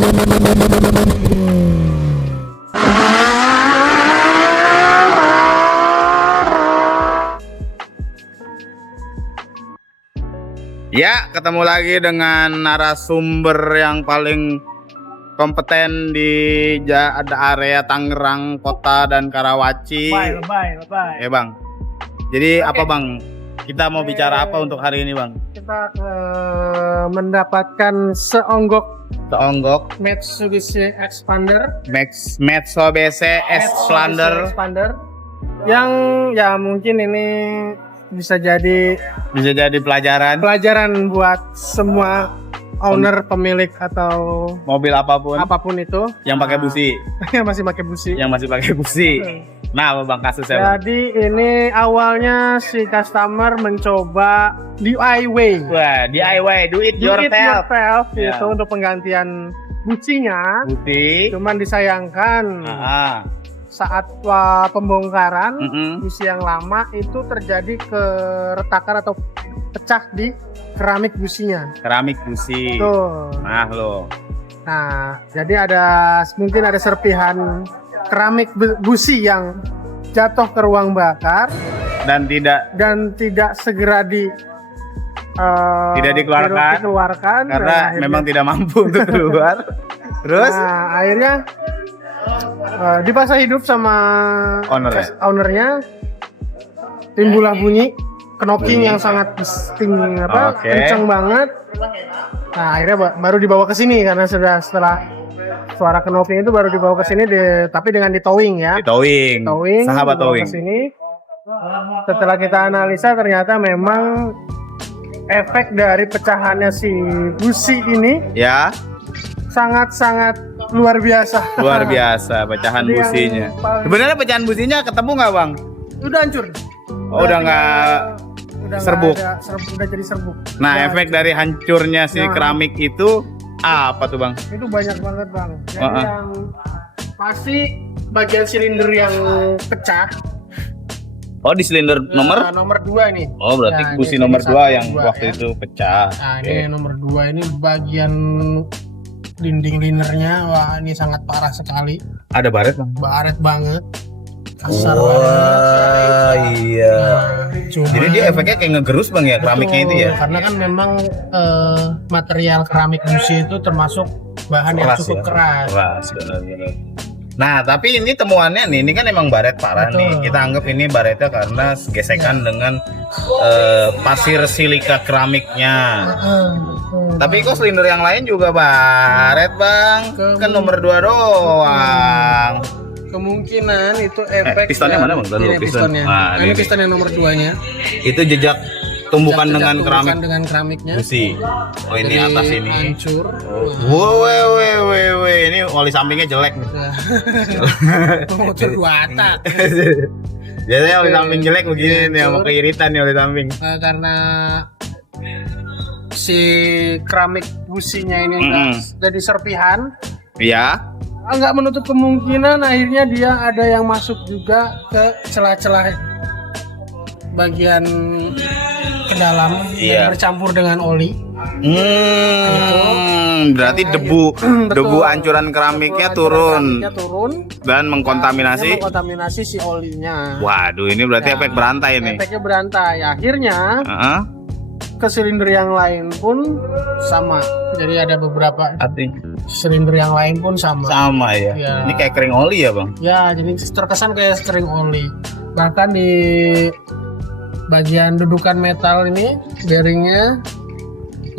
Ya, ketemu lagi dengan narasumber yang paling kompeten di area Tangerang Kota dan Karawaci. Lebay. Ya Bang. Jadi apa Bang? Kita mau bicara apa untuk hari ini Bang? Kita mendapatkan seonggok Mitsubishi Expander Expander yang ya mungkin ini bisa jadi pelajaran buat semua owner, pemilik atau mobil apapun itu yang pakai busi, yang masih pakai busi. Nah, apa Bang kasusnya Bang? Jadi ini awalnya si customer mencoba DIY. Wah, DIY, do it yourself Ya. Itu untuk penggantian businya. Cuman disayangkan saat pembongkaran busi yang lama itu terjadi keretakan atau pecah di keramik businya. Keramik busi. Tuh. Nah, jadi mungkin ada serpihan keramik busi yang jatuh ke ruang bakar dan tidak segera tidak dikeluarkan karena memang tidak mampu untuk keluar. Terus akhirnya dipaksa hidup sama ownernya, timbullah bunyi knocking yang sangat kencang banget. Nah, akhirnya baru dibawa ke sini karena setelah suara knocking itu baru dibawa ke sini tapi dengan ditowing ya. Towing. Sahabat towing. Ke sini. Setelah kita analisa ternyata memang efek dari pecahannya si busi ini ya sangat-sangat luar biasa pecahan businya. Sebenarnya pecahan businya ketemu nggak Bang? Udah hancur. Udah nggak serbuk. Udah jadi serbuk. Nah, efek dari hancurnya si keramik itu apa tuh Bang? Itu banyak banget Bang. Jadi yang pasti bagian silinder yang pecah. Oh, di silinder nomor 2 ini. Oh, berarti busi nomor 2 yang waktu itu pecah. Nah, ini nomor 2 ini bagian dinding linernya, wah ini sangat parah sekali. Ada baret Bang? Baret banget. Kasar banget. Iya. Jadi dia efeknya kayak ngegerus Bang ya, keramiknya itu ya? Karena kan memang material keramik busi itu termasuk bahan yang cukup keras. Benar. Nah, tapi ini temuannya nih, ini kan emang baret parah. Betul. Nih. Kita anggap ini baretnya karena gesekan dengan pasir silika keramiknya. Tapi kok silinder yang lain juga baret Bang? Kan nomor 2 doang. Kemungkinan itu efek pistonnya mana Bang? Ini pistonnya. Ini piston yang nomor 2-nya. Itu jejak tumbukan dengan keramiknya. Busi. Oh, ini jadi atas ini hancur. Ini oli sampingnya jelek nih. Motor 2 atak. Biasanya oli samping jelek begini nih, sama keiritan nih oli samping. Karena si keramik businya ini jadi serpihan. Iya. Nggak menutup kemungkinan akhirnya dia ada yang masuk juga ke celah-celah bagian ke dalam yang bercampur dengan oli. Berarti debu ancuran keramiknya turun dan mengkontaminasi si olinya. Waduh, ini berarti efek berantai nih. Efeknya berantai. Akhirnya ke silinder yang lain pun sama. Jadi ada beberapa silinder yang lain pun sama ya. Ini kayak kering oli ya Bang? Ya, jadi terkesan kayak kering oli. Bahkan di bagian dudukan metal ini, bearingnya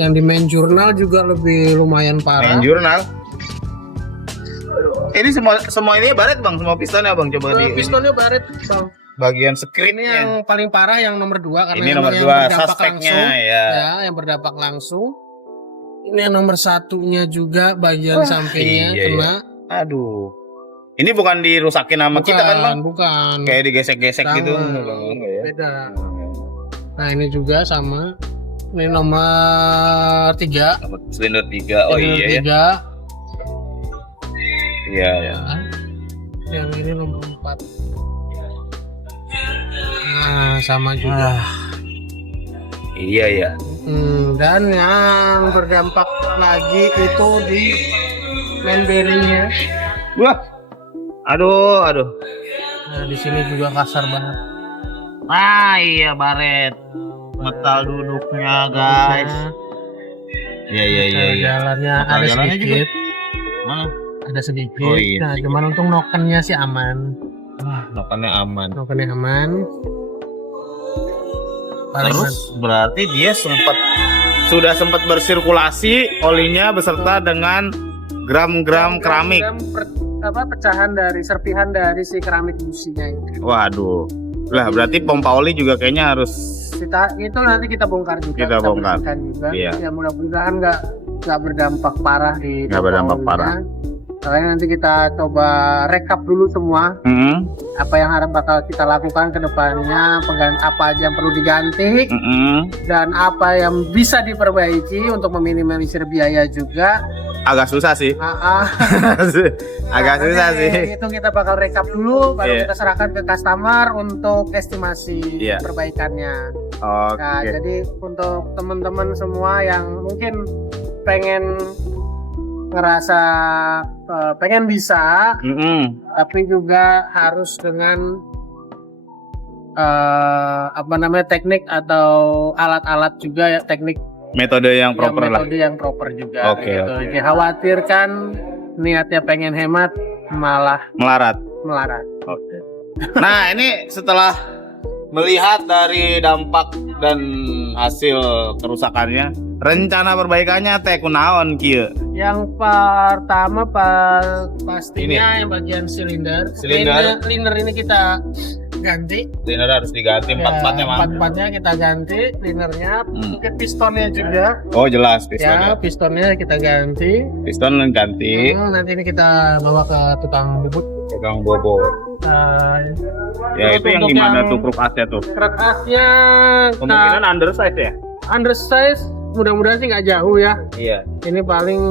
yang di main journal juga lebih lumayan parah. Main journal? Ini semua ini baret Bang? Semua pistonnya Bang? Coba pistonnya baret Bang. Bagian screen ini yang paling parah yang nomor 2 karena ini nomor 2 suspeknya ya, yang berdampak langsung. Ini yang nomor 1-nya juga bagian sampingnya kena. Aduh. Ini bukan dirusakin sama kita kan Bang? Bukan. Kayak digesek-gesek gitu. Beda. Nah, ini juga sama. Ini nomor 3. Silinder 3. Oh iya ya. Iya. Yang ini nomor 4. Nah, sama juga. Iya ya. Dan yang berdampak lagi itu di main bearingnya. Wah. Aduh. Nah, di sini juga kasar banget. Ah iya baret. Metal duduknya guys. Iya. Jalannya Metal ada jalannya sedikit. Mana? Ada sedikit. Oh, iya. Nah, cuman untung nokennya sih aman. Nokennya aman. Nokennya aman. Terus berarti dia sudah sempat bersirkulasi olinya beserta dengan gram-gram keramik. Pecahan dari serpihan dari si keramik businya itu. Waduh. Lah berarti pompa oli juga kayaknya harus nanti kita bongkar juga. Kita bongkar juga. Iya. Ya mudah-mudahan nggak berdampak parah di. Nggak berdampak parah. Makanya nanti kita coba rekap dulu semua. Apa yang bakal kita lakukan ke depannya, apa aja yang perlu diganti, dan apa yang bisa diperbaiki untuk meminimalisir biaya juga. Agak susah sih. Agak susah sih. Itu kita bakal rekap dulu, baru kita serahkan ke customer untuk estimasi perbaikannya. Nah, jadi untuk teman-teman semua yang mungkin pengen ngerasa pengen bisa, tapi juga harus dengan teknik atau alat-alat juga ya, teknik metode yang proper lah. Metode yang proper juga. Oke. Dikhawatirkan niatnya pengen hemat malah melarat. Oke. Nah ini setelah melihat dari dampak dan hasil kerusakannya, rencana perbaikannya teh kunaon kieu? Yang pertama pastinya yang bagian silinder ini kita ganti. Silinder harus diganti, empat-empatnya mah. Empat-empatnya kita ganti, linernya, mungkin pistonnya juga. Oh jelas pistonnya. Ya, pistonnya kita ganti. Piston ganti. Nanti ini kita bawa ke tukang bubut. Tukang bobot. Ya itu yang gimana tuh kruk asnya tuh? Kruk asnya kemungkinan undersize ya? Undersize, mudah-mudahan sih nggak jauh ya. Iya. Ini paling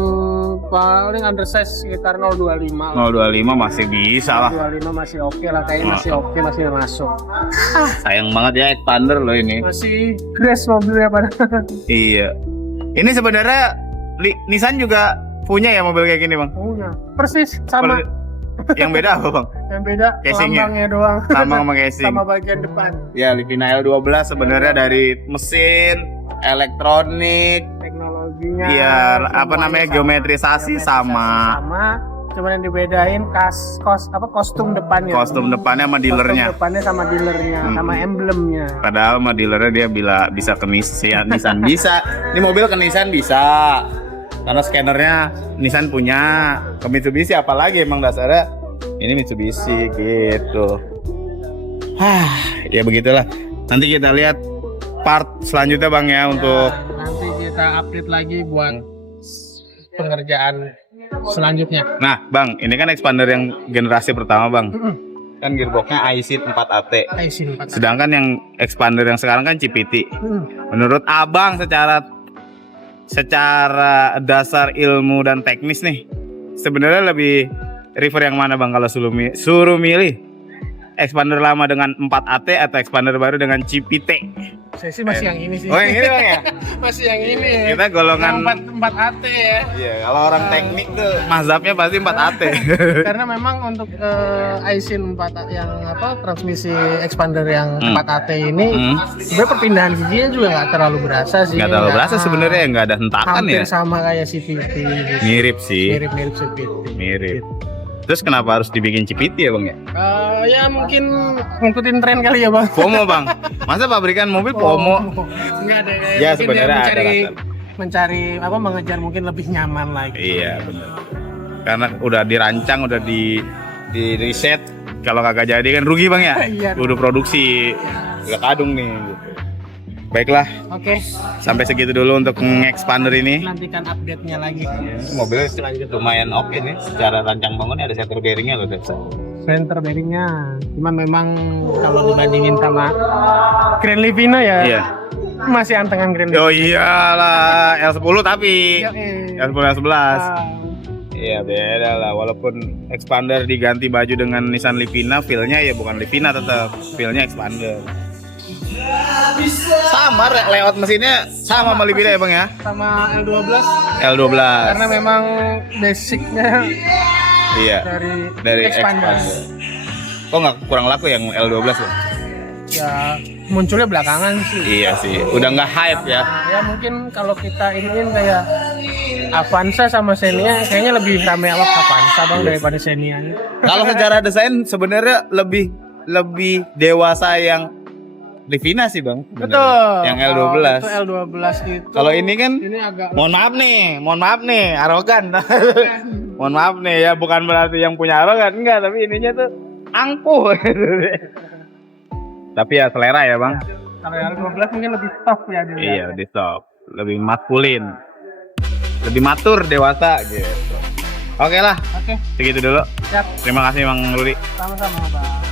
undersize sekitar 025. 025 masih bisa lah. 025 masih oke lah, kayaknya masih oke, masih masuk. Sayang banget ya expander loh ini. Masih crash mobilnya pada. Iya. Ini sebenarnya Nissan juga punya ya mobil kayak gini bang? Punya. Persis sama. Yang beda apa bang? Yang beda lambangnya doang. Lambang sama casing. Sama bagian depan. Ya Livina L12 sebenarnya dari mesin, elektronik, teknologinya. Iya, geometrisasi sama. Cuman yang dibedain kostum depannya. Kostum depannya sama dealernya. Kostum depannya sama dealernya, sama emblemnya. Padahal sama dealernya dia bisa ke Nissan bisa. Ini mobil ke Nissan bisa. Karena scannernya Nissan punya, ke Mitsubishi apalagi emang dasarnya ini Mitsubishi gitu. Ya begitulah. Nanti kita lihat part selanjutnya bang ya untuk nanti kita update lagi buat pengerjaan selanjutnya. Nah bang, ini kan expander yang generasi pertama bang. Kan gearboxnya IC 4AT. Sedangkan yang expander yang sekarang kan CPT. Menurut abang secara dasar ilmu dan teknis nih, sebenarnya lebih prefer yang mana bang kalau suruh milih expander lama dengan 4AT atau expander baru dengan CPT? Saya sih masih yang ini sih. Oh yang ini bang ya? Masih yang ini. Kita golongan 4AT ya. Iya, kalau orang teknik tuh mazhabnya pasti 4AT. Karena memang untuk Aisin 4 yang transmisi expander yang 4AT ini sebenarnya perpindahan giginya juga nggak terlalu berasa sih. Nggak terlalu berasa sebenarnya, nggak ada hentakan ya. Hampir sama kayak CVT. Mirip sih. Mirip CVT. Mirip. Terus kenapa harus dibikin CPT ya bang ya? Ya mungkin ngikutin tren kali ya bang. FOMO bang, masa pabrikan mobil FOMO? Enggak ada. Ya sebenarnya mencari mengejar mungkin lebih nyaman lagi. Iya benar. Karena udah dirancang, udah di riset. Kalau kagak jadi kan rugi bang ya. Iya. Udah produksi, udah kadung nih. Gitu. Baiklah. Oke. Sampai segitu dulu untuk expander ini. Nantikan update-nya lagi. Mobilnya lumayan oke nih. Secara rancang bangunnya ada center bearingnya loh. Center bearingnya. Cuman memang kalau dibandingin sama Grand Livina ya. Iya. Masih antengan Grand Livina. Oh iyalah, L10 tapi. L10 L11. Iya beda lah. Walaupun expander diganti baju dengan Nissan Livina, feel-nya ya bukan Livina tetap. Feel-nya expander. Sama layout mesinnya sama sama Libida ya bang ya? Sama L12. L12. Karena memang basicnya Iya. Dari Expander. Kok nggak kurang laku yang L12 loh? Ya munculnya belakangan sih. Iya sih, udah nggak hype ya. Ya mungkin kalau kita iniin kayak Avanza sama Xenia, kayaknya lebih rame awak Avanza bang daripada Xenia. Kalau secara desain sebenarnya lebih dewasa yang Livina sih bang. Sebenarnya. Betul. Yang L12. Itu L12 itu. Kalau ini kan, ini agak mohon maaf nih, arogan. Mohon maaf nih ya, bukan berarti yang punya arogan enggak, tapi ininya tuh angkuh. Tapi ya selera ya bang. kalau L12 mungkin lebih soft ya dia. Iya, lebih soft, lebih maskulin, lebih matur, dewasa gitu. Oke lah, Oke, segitu dulu. siap. Terima kasih Bang Rudi. Sama-sama, Bang.